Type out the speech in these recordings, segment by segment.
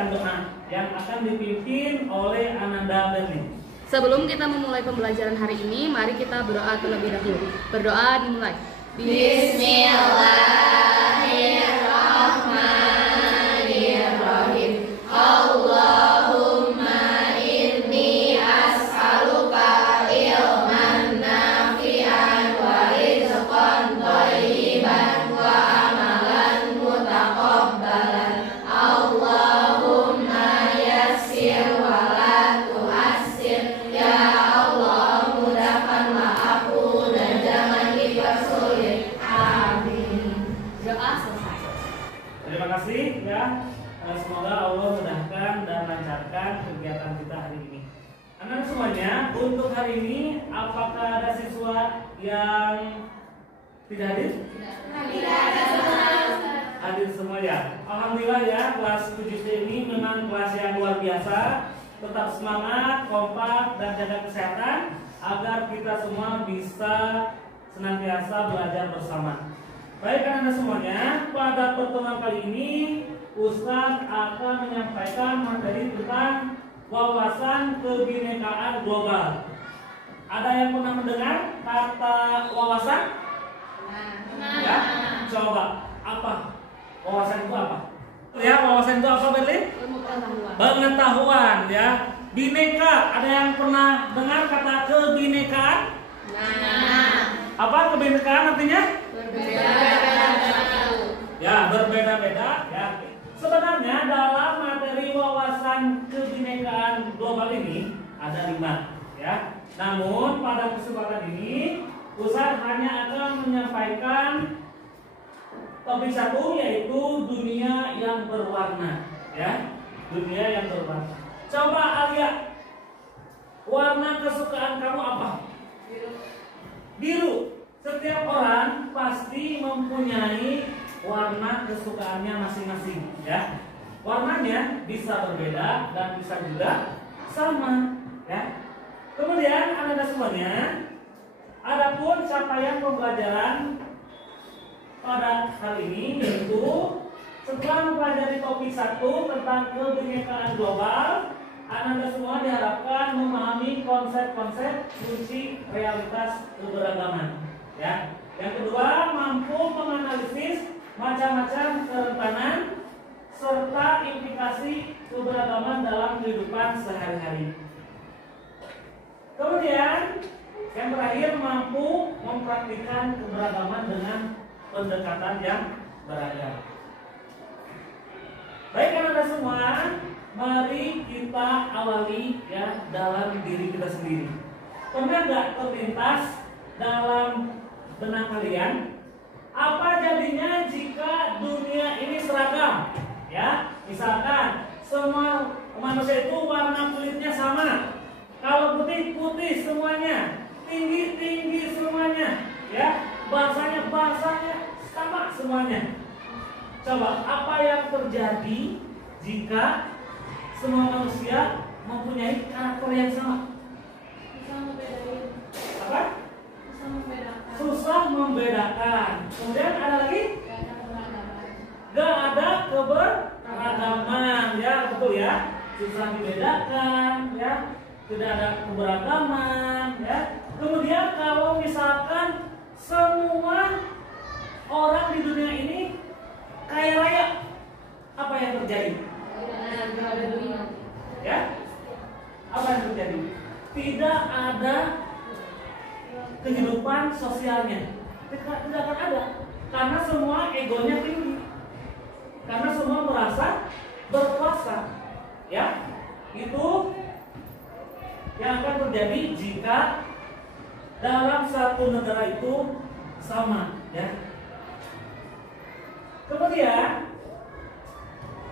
bacaan doa yang akan dipimpin oleh Ananda Berlin. Sebelum kita memulai pembelajaran hari ini, mari kita berdoa terlebih dahulu. Berdoa dimulai. Bismillahirrahmanirrahim. Allahumma inni as'aluka ilman nafi'an wa rizqan thayyiban wa amalan mutaqabbalan. Allahumma yassir wa la tu'assir. Ya Allah, mudahkanlah aku dan jangan dipersulit. Amin. Doa selesai. Terima kasih ya. Semoga Allah mudahkan dan lancarkan kegiatan kita hari ini. Anak semuanya, untuk hari ini apakah ada siswa yang tidak hadir? Tidak ada Ustaz. Hadir semua ya. Alhamdulillah ya, kelas 7C ini memang kelas yang luar biasa. Tetap semangat, kompak dan jaga kesehatan agar kita semua bisa senantiasa belajar bersama. Baik anak-anak semuanya, pada pertemuan kali ini Ustaz akan menyampaikan materi tentang wawasan kebinekaan global. Ada yang pernah mendengar kata wawasan? Ya, coba apa? Wawasan itu apa? Ya, wawasan itu apa, Berlin? Pengetahuan ya. Bineka, ada yang pernah dengar kata kebinekaan? Apa kebinekaan artinya? Ya, berbeda-beda ya. Sebenarnya dalam materi wawasan kebinekaan global ini ada 5 ya. Namun pada kesempatan ini Ustaz hanya akan menyampaikan topik 1, yaitu dunia yang berwarna ya. Dunia yang berwarna. Coba Alia, warna kesukaan kamu apa? Biru. Setiap orang pasti mempunyai warna kesukaannya masing-masing ya. Warnanya bisa berbeda dan bisa juga sama ya. Kemudian anak-anak semuanya, adapun capaian pembelajaran pada kali ini yaitu setelah mempelajari topik 1 tentang kebinekaan global, anak-anak semua diharapkan memahami konsep-konsep kunci realitas keberagaman ya. Yang kedua, mampu menganalisis macam-macam kerentanan serta implikasi keberagaman dalam kehidupan sehari-hari. Kemudian yang terakhir, mampu mempraktikkan keberagaman dengan pendekatan yang beragam. Baik anak-anak semua, mari kita awali ya dalam diri kita sendiri. Pernah nggak terlintas dalam benak kalian, apa jadinya jika dunia ini seragam? Ya, misalkan semua manusia itu warna kulitnya sama. Kalau putih putih semuanya, tinggi tinggi semuanya, ya, bahasanya sama semuanya. Coba apa yang terjadi jika semua manusia mempunyai karakter yang sama? Apa? Susah membedakan. Kemudian ada lagi? Gak ada keberagaman, ya betul ya. Susah dibedakan, ya. Tidak ada keberagaman, ya. Kemudian kalau misalkan semua orang di dunia ini kaya raya, apa yang terjadi? Ya, apa yang terjadi? Tidak ada kehidupan sosialnya, tidak akan ada, karena semua egonya tinggi, karena semua merasa berkuasa, ya. Itu yang akan terjadi jika dalam satu negara itu sama, ya. Kemudian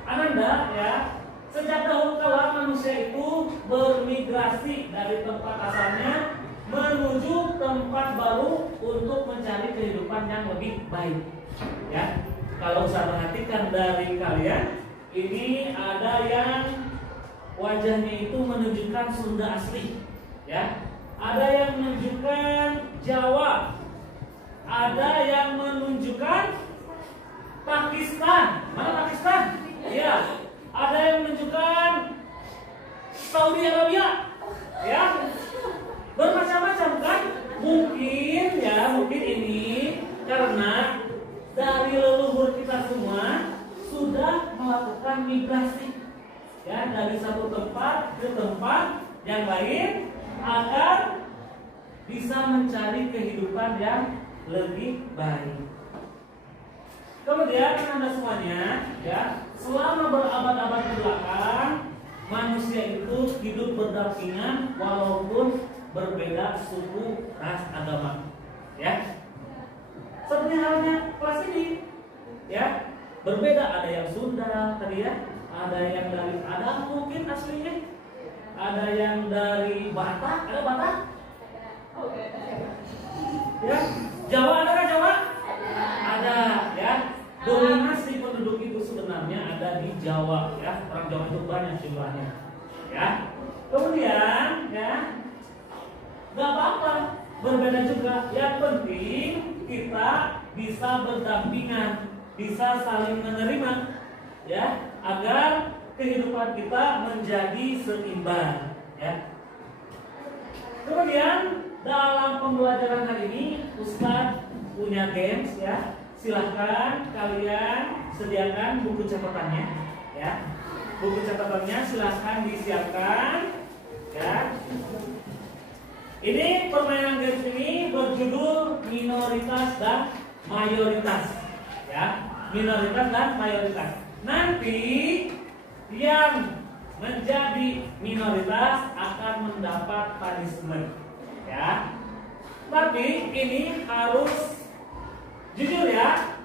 Ananda, ya, sejak dahulu kala manusia itu bermigrasi dari tempat asalnya menuju tempat baru untuk mencari kehidupan yang lebih baik. Ya, kalau saya perhatikan dari kalian, ini ada yang wajahnya itu menunjukkan Sunda asli, ya. Ada yang menunjukkan Jawa, ada yang menunjukkan Pakistan. Mana Pakistan? Ya, ada yang menunjukkan Saudi Arabia, ya, bermacam-macam kan? Mungkin ini karena dari leluhur kita semua sudah melakukan migrasi, ya, dari satu tempat ke tempat yang lain agar bisa mencari kehidupan yang lebih baik. Kemudian Anda semuanya, ya, selama berabad-abad ke belakang manusia itu hidup berdampingan walaupun berbeda suku, ras, agama, ya. Seperti halnya kelas ini, ya, berbeda, ada yang Sunda tadi, ya, ada yang dari Padang mungkin aslinya, ada yang dari Batak, ada Batak, ya, Jawa ada kan Jawa, ada, ya. Dominasi penduduk itu sebenarnya ada di Jawa, ya, orang Jawa itu banyak jumlahnya, ya. Kemudian, ya, nggak apa-apa, berbeda juga. Yang penting kita bisa berdampingan, bisa saling menerima, ya, agar kehidupan kita menjadi seimbang, ya. Kemudian dalam pembelajaran hari ini Ustadz punya games, ya. Silahkan kalian sediakan buku catatannya, ya. Buku catatannya silahkan disiapkan, ya. Ini permainan games ini berjudul minoritas dan mayoritas, ya. Minoritas dan mayoritas. Nanti yang menjadi minoritas akan mendapat punishment, ya. Tapi ini harus jujur, ya.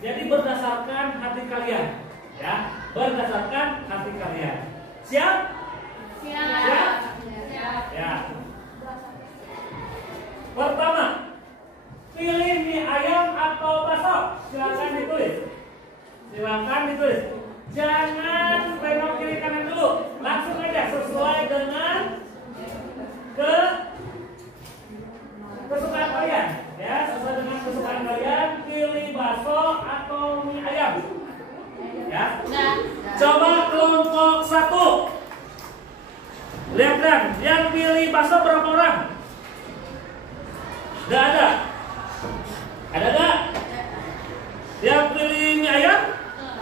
Jadi berdasarkan hati kalian, ya. Berdasarkan hati kalian. Siap? Siap. Ya. Pertama, pilih mie ayam atau bakso. Silakan ditulis. Silakan ditulis. Jangan tengok kiri kanan dulu. Langsung aja sesuai dengan kesukaan kalian, ya, sesuai dengan kesukaan kalian. Pilih bakso atau mie ayam, ya. Coba kelompok 1. Lihat kan, yang pilih bakso berapa orang? Gak ada. Ada gak? Yang pilih mie ayam?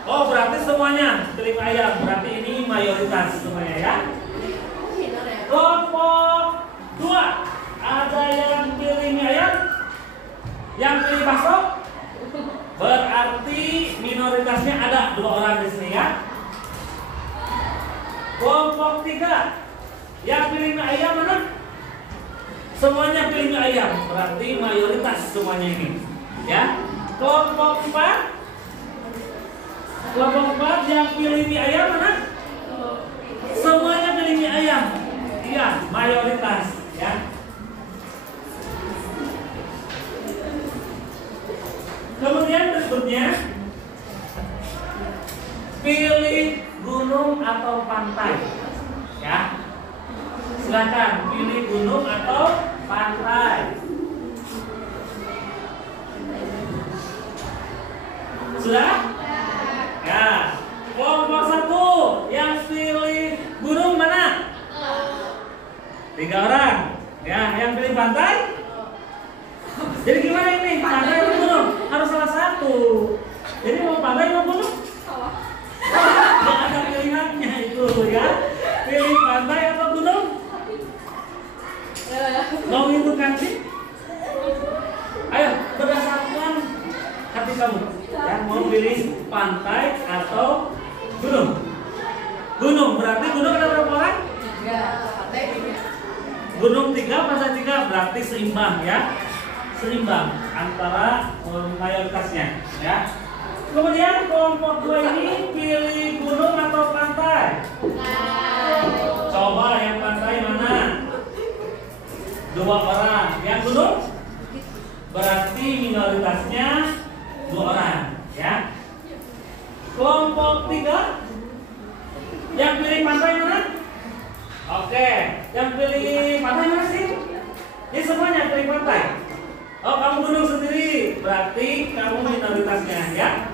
Oh, berarti semuanya pilih mie ayam. Berarti ini mayoritas semuanya, ya. Kelompok 2. Ada yang pilih mie ayam? Yang pilih bakso? Berarti minoritasnya ada 2 orang di sini, ya. Kelompok 3. Yang pilih mie ayam mana? Semuanya pilih mie ayam. Berarti mayoritas semuanya ini, ya. Kelompok 4. Kelompok 4 yang pilih mie ayam mana? Semuanya pilih mie ayam. Iya, mayoritas, ya. Kemudian berikutnya, pilih gunung atau pantai, ya. Silakan pilih gunung atau pantai. Sudah? Ya. Kelompok 1 yang pilih gunung mana? 3 orang. Ya, yang pilih pantai? Jadi gimana ini? Pantai atau gunung? Harus salah satu. Jadi mau pantai mau gunung? Gak ada pilihannya itu, ya. Pilih pantai atau gunung? Mau itu kan sih? Ayo, berdasarkan hati kamu, ya. Mau pilih pantai atau gunung? Gunung, berarti gunung ada berapa orang? 3, pantai 3. Gunung 3, pantai 3, berarti seimbang, ya. Seimbang antara mayoritasnya, ya. Kemudian kelompok 2 ini pilih gunung atau pantai? Coba yang pantai mana? 2 orang. Yang gunung? Berarti minoritasnya 2 orang, ya. Kelompok 3 yang pilih pantai mana? Oke, yang pilih pantai mana sih? Ini semuanya pilih pantai. Oh, kamu gunung sendiri, berarti kamu minoritasnya, ya.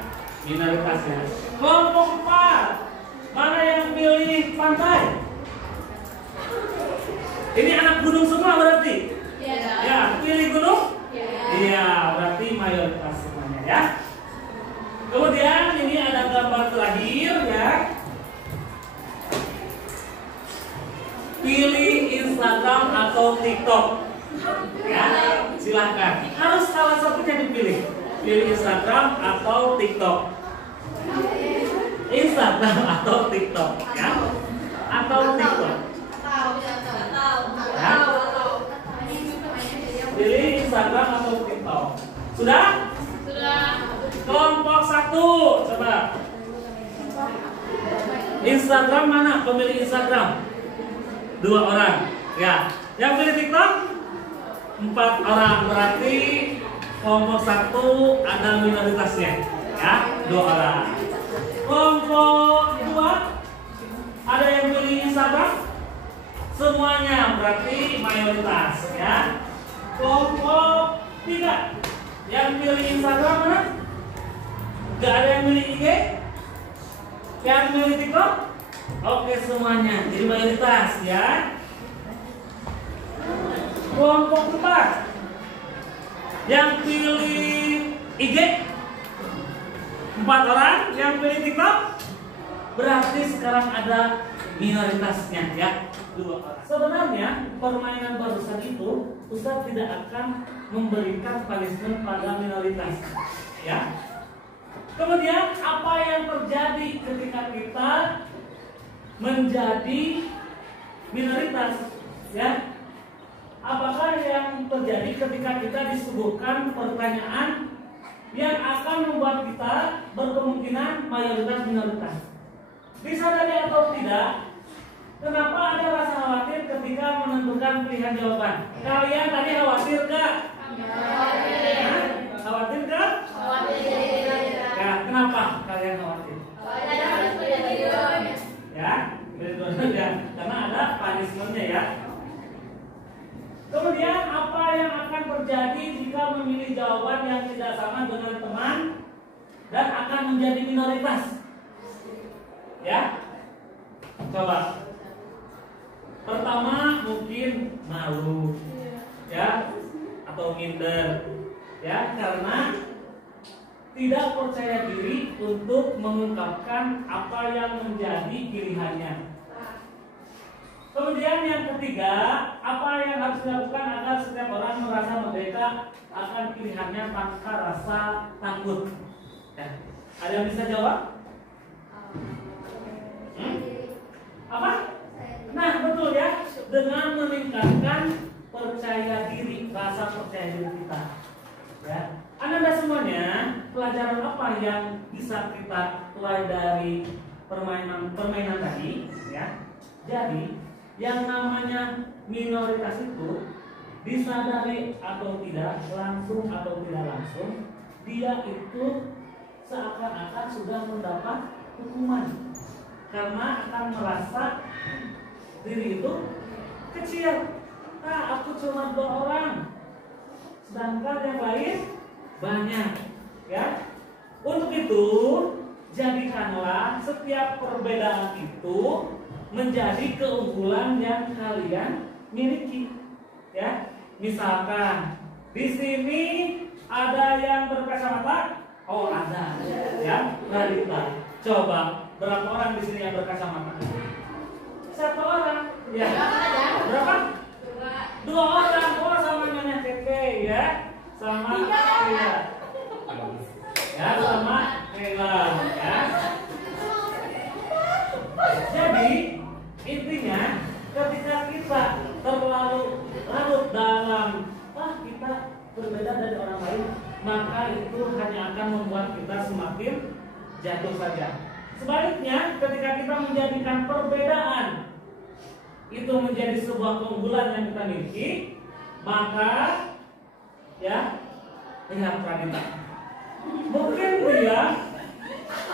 Minoritasnya. Kelompok 4 Mana yang pilih pantai? Ini anak gunung semua berarti? Ya, pilih gunung? Iya, berarti mayoritas semuanya ya. Kemudian ini ada gambar terakhir ya. Pilih Instagram atau TikTok. Ya, silahkan. Harus salah satunya dipilih. Pilih Instagram atau TikTok. Instagram atau TikTok ya. Atau TikTok. Ya. Pilih Instagram atau TikTok. Sudah? Sudah. Kelompok 1, coba. Instagram mana? Pemilih Instagram 2 orang. Ya. Yang pilih TikTok 4 orang. Berarti kelompok 1 ada minoritasnya. Ya, 2 orang. Kelompok 2 ada yang pilih Instagram? Semuanya, berarti mayoritas ya. Kelompok 3 yang pilih Instagram mana? Gak ada yang pilih IG? Yang pilih TikTok? Oke, semuanya, jadi mayoritas ya. Kelompok 4 yang pilih IG 4 orang, yang pilih TikTok berarti sekarang ada minoritasnya ya, 2 orang. Sebenarnya permainan barusan itu Ustaz tidak akan memberikan punishment pada minoritas ya. Kemudian apa yang terjadi ketika kita menjadi minoritas ya? Apakah yang terjadi ketika kita disuguhkan pertanyaan yang akan membuat kita berkemungkinan mayoritas minoritas? Disadari atau tidak, kenapa ada rasa khawatir ketika menentukan pilihan jawaban? Kalian tadi khawatir kah? Khawatir. Khawatir kah? Khawatir. Ya, kenapa kalian khawatir? Ya, ya, karena ada punishment-nya ya. Kemudian apa yang akan terjadi jika memilih jawaban yang tidak sama dengan teman dan akan menjadi minoritas? Ya, coba. Pertama mungkin malu, ya, atau minder, ya, karena tidak percaya diri untuk mengungkapkan apa yang menjadi pilihannya. Kemudian yang ketiga, apa yang harus dilakukan agar setiap orang merasa merdeka akan pilihannya tanpa rasa takut? Ya. Ada yang bisa jawab? Apa? Nah, betul ya, dengan meningkatkan percaya diri, rasa percaya diri kita. Ya. Anda semuanya, pelajaran apa yang bisa kita mulai dari permainan tadi? Ya. Jadi yang namanya minoritas itu disadari atau tidak, langsung atau tidak langsung, dia itu seakan-akan sudah mendapat hukuman karena akan merasa diri itu kecil. Aku cuma 2 orang, sedangkan yang lain banyak. Ya, untuk itu jadikanlah setiap perbedaan itu menjadi keunggulan yang kalian miliki. Ya, misalkan di sini ada yang berkacamata. Oh, ada. Ya, Radita. Coba berapa orang di sini yang berkacamata? 1 orang. Ya. Berapa? 2 orang. Oh, sama Nyonya Keke ya. Sama Kela. Ya, sama Kela ya. Jadi intinya ketika kita terlalu larut dalam kita berbeda dari orang lain, maka itu hanya akan membuat kita semakin jatuh saja. Sebaliknya, ketika kita menjadikan perbedaan itu menjadi sebuah keunggulan yang kita miliki, maka ya, lihat Pradita, mungkin dia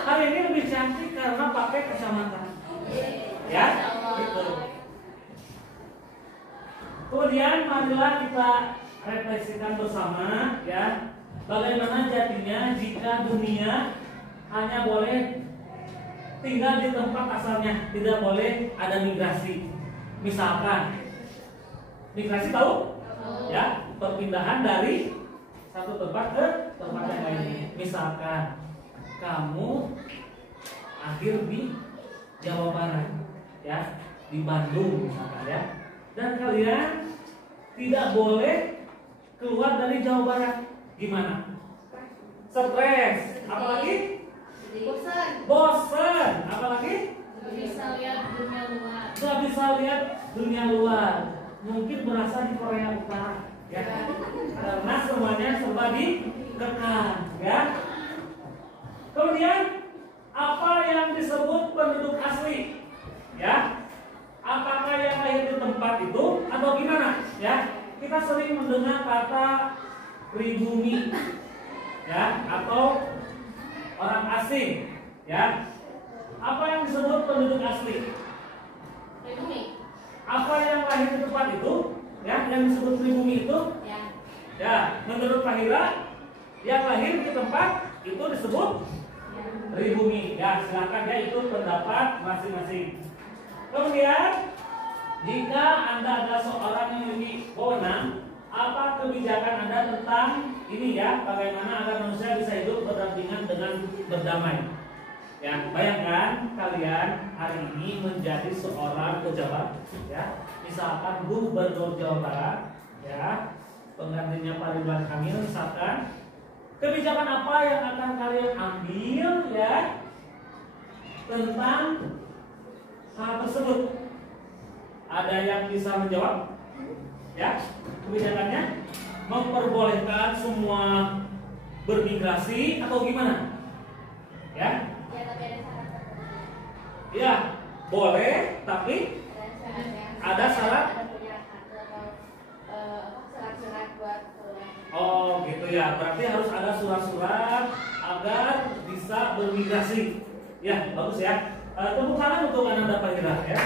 hari ini lebih cantik karena pakai kacamata. Ya, gitu. Kemudian marilah kita refleksikan bersama ya, bagaimana jadinya jika dunia hanya boleh tinggal di tempat asalnya, tidak boleh ada migrasi. Misalkan migrasi tahu? Ya, perpindahan dari satu tempat ke tempat yang lain. Misalkan kamu akhir di Jawa Barat, ya, di Bandung misalkan ya, dan kalian tidak boleh keluar dari Jawa Barat. Gimana? Stres, apalagi? Bosan, apalagi? Gak bisa lihat dunia luar. Gak bisa lihat dunia luar. Mungkin berasa di Korea Utara, ya, karena semuanya serba dikekang, ya. Kemudian apa yang disebut penduduk asli, ya? Apakah yang lahir di tempat itu atau gimana, ya? Kita sering mendengar kata pribumi, ya, atau orang asing, ya. Apa yang disebut penduduk asli? Pribumi. Apa yang lahir di tempat itu, ya, yang disebut pribumi itu, ya, menurut Fahira, yang lahir di tempat itu disebut pribumi. Ya, silakan ya, itu pendapat masing-masing. Kemudian, jika Anda adalah seorang yang memiliki wewenang, apa kebijakan Anda tentang ini, ya, bagaimana agar manusia bisa hidup berdampingan dengan berdamai? Ya, bayangkan kalian hari ini menjadi seorang pejabat, ya, misalkan Gubernur Jawa Barat, ya, penggantinya Pak Ridwan Kamil misalkan. Kebijakan apa yang akan kalian ambil, ya, tentang hal tersebut? Ada yang bisa menjawab? Ya, kebijakannya memperbolehkan semua bermigrasi atau gimana? Ya, ya, boleh, tapi ada syarat. Oh, gitu ya. Berarti harus ada surat-surat agar bisa bermigrasi. Ya, bagus ya. Tepuk tangan untuk Ananda Fahira, ya.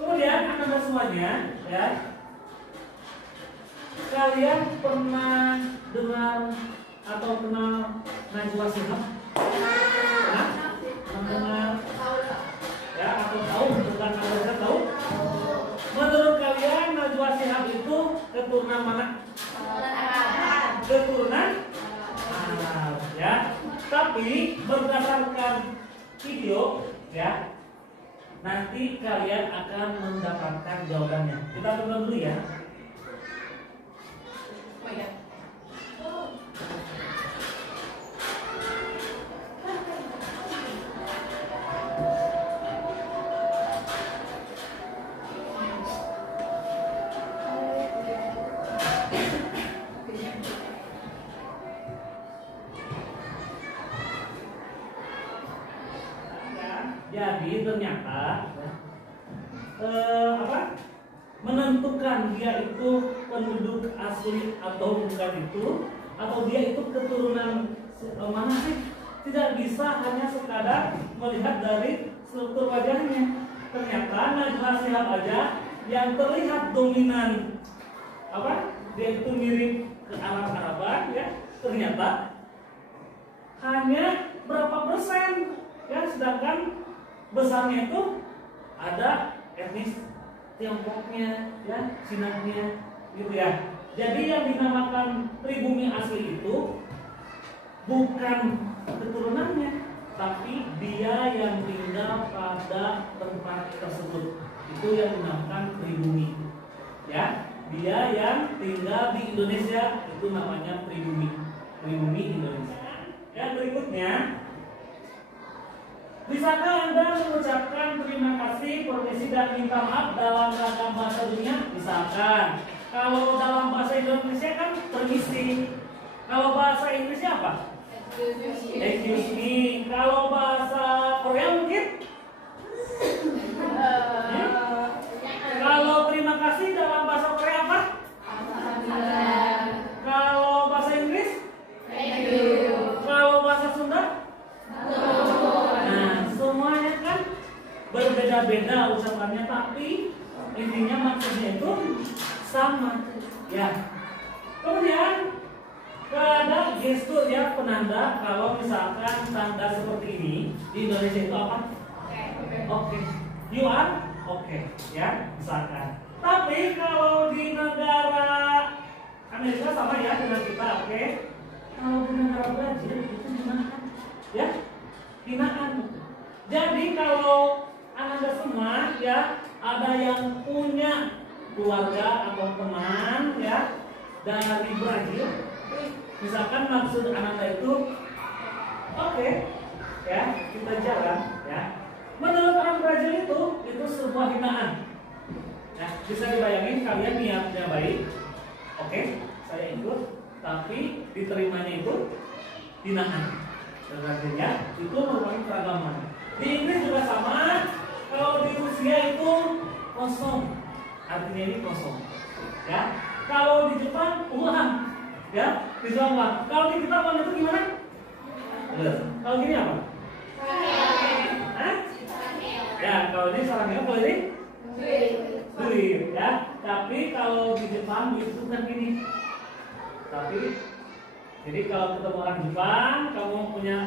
Kemudian Ananda semuanya, ya. Kalian pernah dengar atau kenal Najwa Shihab? Mendengar, ya, atau tahu tentang Najwa Shihab, tahu? Menurut kalian Najwa Shihab itu keturunan mana? Keturunan Arab, ya. Tapi berdasarkan video, ya, nanti kalian akan mendapatkan jawabannya. Kita tonton dulu ya. Jadi ternyata menentukan dia itu penduduk asli atau bukan itu, atau dia itu keturunan mana sih, tidak bisa hanya sekadar melihat dari struktur wajahnya. Ternyata Najwa Shihab aja yang terlihat dominan dia itu mirip ke Arab-Araban, ya, ternyata hanya berapa persen, ya, sedangkan besarnya itu ada etnis Tiongkoknya, ya, Cina-nya, gitu ya. Jadi yang dinamakan pribumi asli itu bukan keturunannya, tapi dia yang tinggal pada tempat tersebut. Itu yang dinamakan pribumi, ya. Dia yang tinggal di Indonesia itu namanya pribumi Indonesia. Yang berikutnya, bisakah Anda mengucapkan terima kasih, permisi, dan minta maaf dalam ragam bahasa dunia? Misalkan, kalau dalam bahasa Indonesia kan permisi. Kalau bahasa Inggrisnya apa? Excuse me. Kalau bahasa Korea mungkin? Kalau terima kasih dalam bahasa Korea apa? Kalau bahasa Inggris? Kalau bahasa Sunda? Semuanya kan berbeda-beda ucapannya, tapi intinya maksudnya itu sama, ya. Kemudian Ada gestur ya penanda kalau misalkan tanda seperti ini di Indonesia itu apa? Oke. You are? Oke. Ya, misalkan. Tapi kalau di negara Amerika sama ya dengan kita, oke. Kalau di negara Brazil itu gimana? Ya, hinaan. Jadi kalau Anda semua ya ada yang punya keluarga atau teman ya dari Brazil, misalkan maksud Anda itu oke, ya kita jalan ya. Menurut orang Brazil itu sebuah hinaan. Ya, bisa dibayangin kalian niatnya baik, oke, saya ikut, tapi diterimanya itu hinaan. Artinya itu merupakan keragaman. Di Inggris juga sama. Kalau di Rusia itu kosong, artinya ini kosong. Ya. Kalau di Jepang uang, ya, di Jepang uang. Kalau di kita uang itu gimana? Kalau gini apa? Hah? Ya, kalau ini sarangnya, kalau ini duit, ya. Tapi kalau di Jepang itu kan gini. Tapi jadi kalau ketemu orang Jepang, kamu punya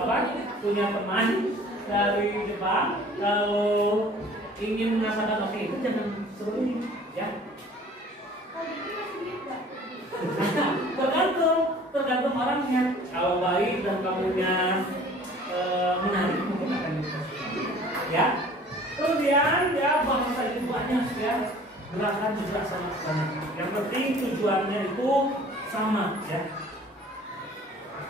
apa? Punya teman dari Jepang, kalau ingin mengatakan oke itu jangan seperti ini, ya. Tergantung orangnya. Kalau baik dan kamunya menarik mungkin akan dikasih, ya. Kemudian ya bahasa itu banyak ya, gerakan juga sama. Yang penting tujuannya itu sama, ya.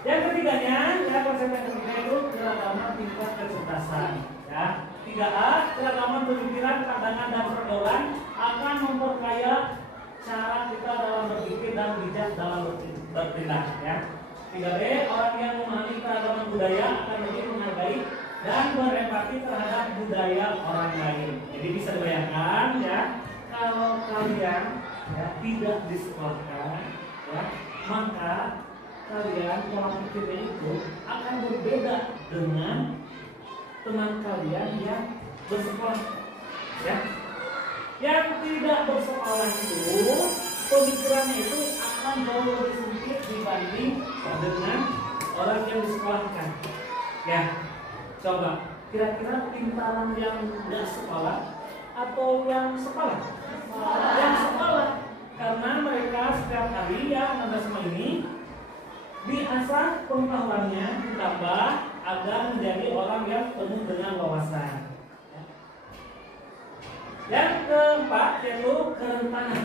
Yang ketiganya, ya konsep yang ketiga itu keragaman tingkat kecerdasan. Ya, 3A, keragaman pemikiran, pandangan dan pergaulan akan memperkaya cara kita dalam berpikir dan bijak dalam bertindak. Ya. 3B, orang yang memahami keragaman budaya akan lebih menghargai dan berempati terhadap budaya orang lain. Jadi bisa dibayangkan ya, kalau kalian ya tidak disekolahkan, ya, maka kalian pola pikirnya itu akan berbeda dengan teman kalian yang bersekolah, ya. Yang tidak bersekolah itu pemikirannya itu akan jauh lebih sempit dibanding dengan orang yang disekolahkan, ya. Coba kira-kira pintaran yang tidak sekolah atau yang sekolah? Yang sekolah, karena mereka setiap hari ya Anda semua ini diasah pengetahuannya, ditambah agar menjadi orang yang penuh dengan wawasan. Yang keempat yaitu kerentanan.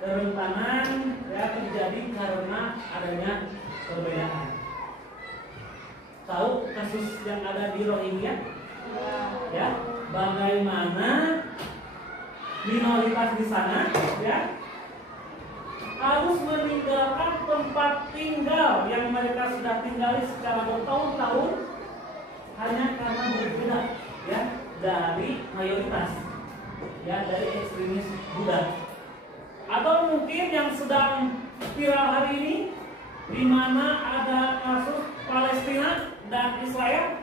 Kerentanan ya terjadi karena adanya perbedaan. Tahu kasus yang ada di Rohingya? Ya, bagaimana minoritas di sana ya harus meninggalkan tempat tinggal yang mereka sudah tinggali secara bertahun-tahun hanya karena berbeda ya dari mayoritas, ya dari ekstremis Buddha. Atau mungkin yang sedang viral hari ini, di mana ada kasus Palestina dan Israel,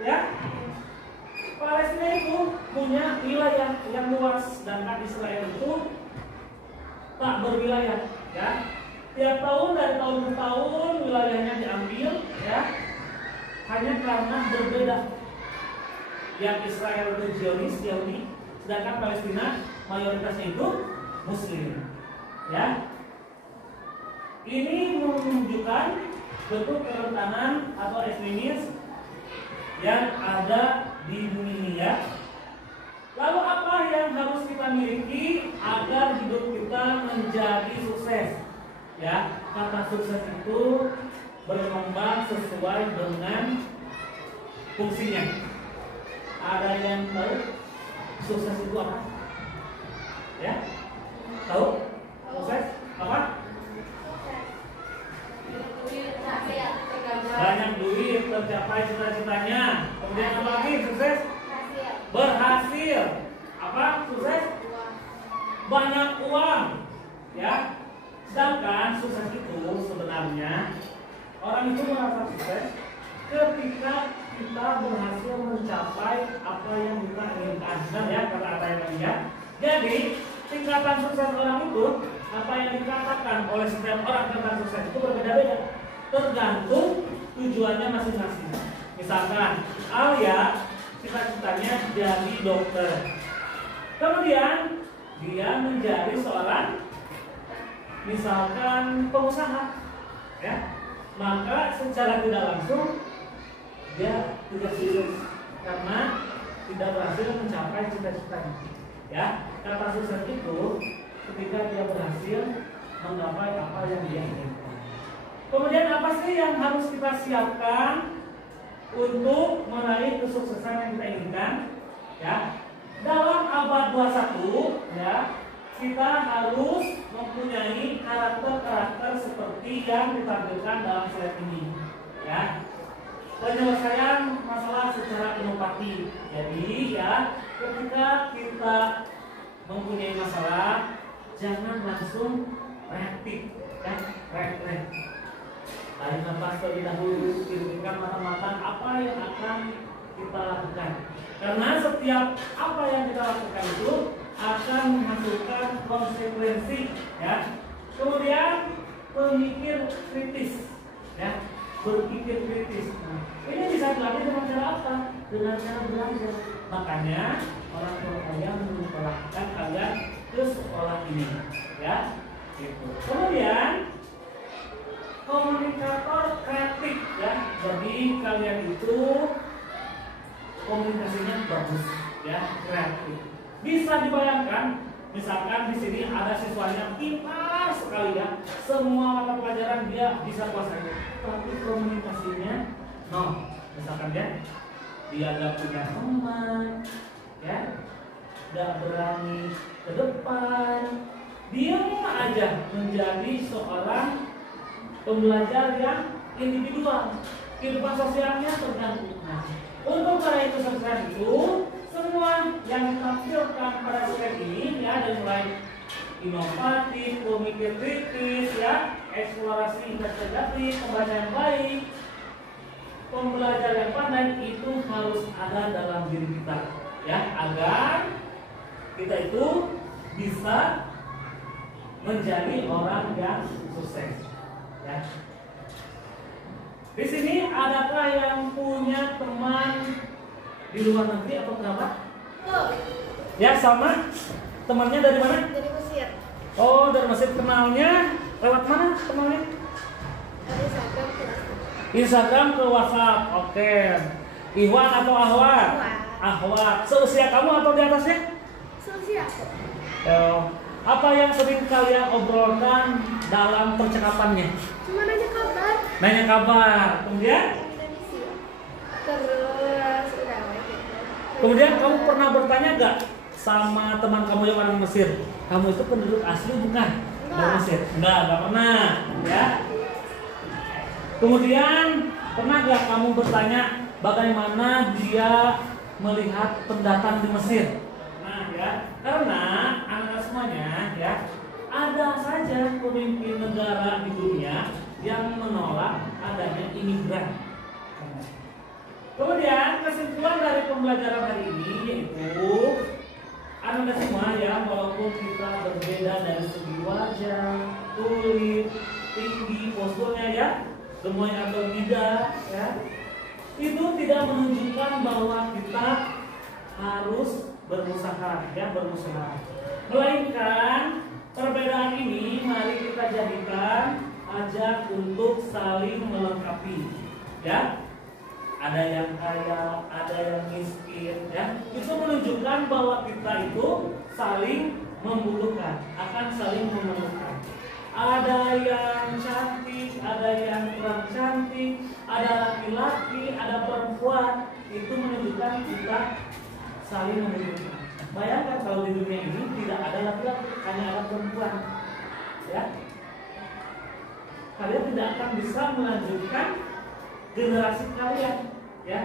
ya. Palestina itu punya wilayah yang luas, sedangkan Israel itu tak berwilayah, ya. Tiap tahun dari tahun ke tahun wilayahnya diambil, ya, hanya karena berbeda. Yang Israel itu Zionis, Yahudi, sedangkan Palestina mayoritasnya itu Muslim, ya. Ini menunjukkan bentuk kerentanan atau ekstremis yang ada di dunia ini, ya. Lalu apa yang harus kita miliki agar hidup kita menjadi sukses? Ya, kata sukses itu berkembang sesuai dengan fungsinya. Ada yang tahu sukses itu apa? Ya, tahu? Sukses apa? Banyak duit, tercapai cita-citanya. Kemudian apa lagi sukses? Berhasil. Apa sukses? Banyak uang, ya. Sedangkan sukses itu sebenarnya orang itu merasa sukses ketika kita berhasil mencapai apa yang kita inginkan. Dan ya kata yang tadi ya. Jadi tingkatan sukses orang itu apa yang dikatakan oleh setiap orang tentang sukses itu berbeda-beda, tergantung tujuannya masing-masing. Misalkan Alia cita-citanya jadi dokter, kemudian dia menjadi seorang misalkan pengusaha, ya, maka secara tidak langsung dia tidak sukses karena tidak berhasil mencapai cita-citanya. Ya, kata sukses itu ketika dia berhasil menggapai apa yang dia inginkan. Kemudian apa sih yang harus kita siapkan untuk meraih kesuksesan yang kita inginkan? Ya, dalam abad 21, ya, kita harus mempunyai karakter-karakter seperti yang ditampilkan dalam slide ini. Ya, penyelesaian masalah secara inovatif. Jadi ya, ketika kita mempunyai masalah, jangan langsung reaktif, ya, refleks. Tarik nafas terlebih dahulu, pikirkan matang-matang apa yang akan kita lakukan. Karena setiap apa yang kita lakukan itu akan menghasilkan konsekuensi, ya. Kemudian pemikir kritis, ya, berpikir kritis. Nah, ini bisa dilatih dengan cara apa? Dengan cara belajar. Makanya orang tua kalian menyekolahkan kalian ke sekolah ini, ya. Gitu. Kemudian komunikator kreatif, ya. Jadi kalian itu komunikasinya bagus, ya, kreatif. Bisa dibayangkan, misalkan di sini ada siswanya pintar sekali, ya, semua mata pelajaran dia bisa kuasai, tapi komunikasinya misalkan dia gak punya teman, ya, gak berani ke depan, diam aja menjadi seorang pembelajar yang individual, kehidupan sosialnya terganggu. Nah, untuk meraih kesuksesan itu, semua yang ditampilkan pada slide ini, ya, dari mulai inovatif, pemikir kritis, ya, eksplorasi investigatif, pembaca yang baik, pembelajar yang pandai, itu harus ada dalam diri kita, ya, agar kita itu bisa menjadi orang yang sukses. Ya. Di sini adakah yang punya teman di luar negeri atau kerabat? Oh. Ya, sama. Temannya dari mana? Dari Mesir. Oh, dari Mesir. Kenalnya lewat mana kenalnya? Dari Instagram ke WhatsApp. Instagram ke WhatsApp. Oke. Iwan atau Ahwat? Ahwat. Seusia kamu atau di atasnya? Seusia. Apa yang sering kalian obrolkan dalam percakapannya? Cuma nanya kabar. Nanya kabar. Kemudian? Terus udah. Kemudian kamu pernah bertanya gak sama teman kamu yang orang Mesir? Kamu itu penduduk asli bukan? Dari Mesir? Enggak pernah, ya. Kemudian pernah gak kamu bertanya bagaimana dia melihat pendatang di Mesir? Nah, ya, karena anak-anak semuanya, ya, ada saja pemimpin negara di dunia yang menolak adanya imigran. Kemudian kesimpulan dari pembelajaran hari ini yaitu anak-anak semua, ya, walaupun kita berbeda dari segi wajah, kulit, tinggi, posturnya, ya, gemoy atau tidak, ya, itu tidak menunjukkan bahwa kita harus berusaha, ya, melainkan perbedaan ini mari kita jadikan ajak untuk saling melengkapi, ya. Ada yang kaya, ada yang miskin, ya. Itu menunjukkan bahwa kita itu saling membutuhkan, akan saling memerlukan. Ada yang cantik, ada yang kurang cantik, ada laki-laki, ada perempuan. Itu menunjukkan kita saling membutuhkan. Bayangkan kalau di dunia ini tidak ada laki-laki, hanya ada perempuan, ya. Kalian tidak akan bisa melanjutkan generasi kalian, ya.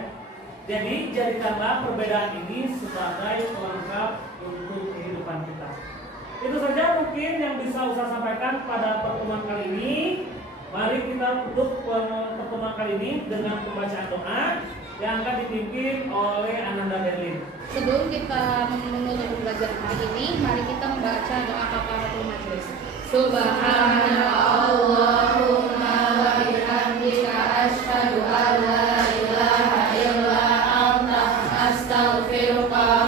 Jadi jadikanlah perbedaan ini sebagai pelengkap untuk kehidupan kita. Itu saja mungkin yang bisa saya sampaikan pada pertemuan kali ini. Mari kita tutup pertemuan kali ini dengan pembacaan doa yang akan dipimpin oleh Ananda Berlin. Sebelum kita menutup pembelajaran hari ini, mari kita membaca doa kafaratul majelis. Subhanaka Allahumma wa bihamdika asyhadu an la ilaha illa anta astaghfiruka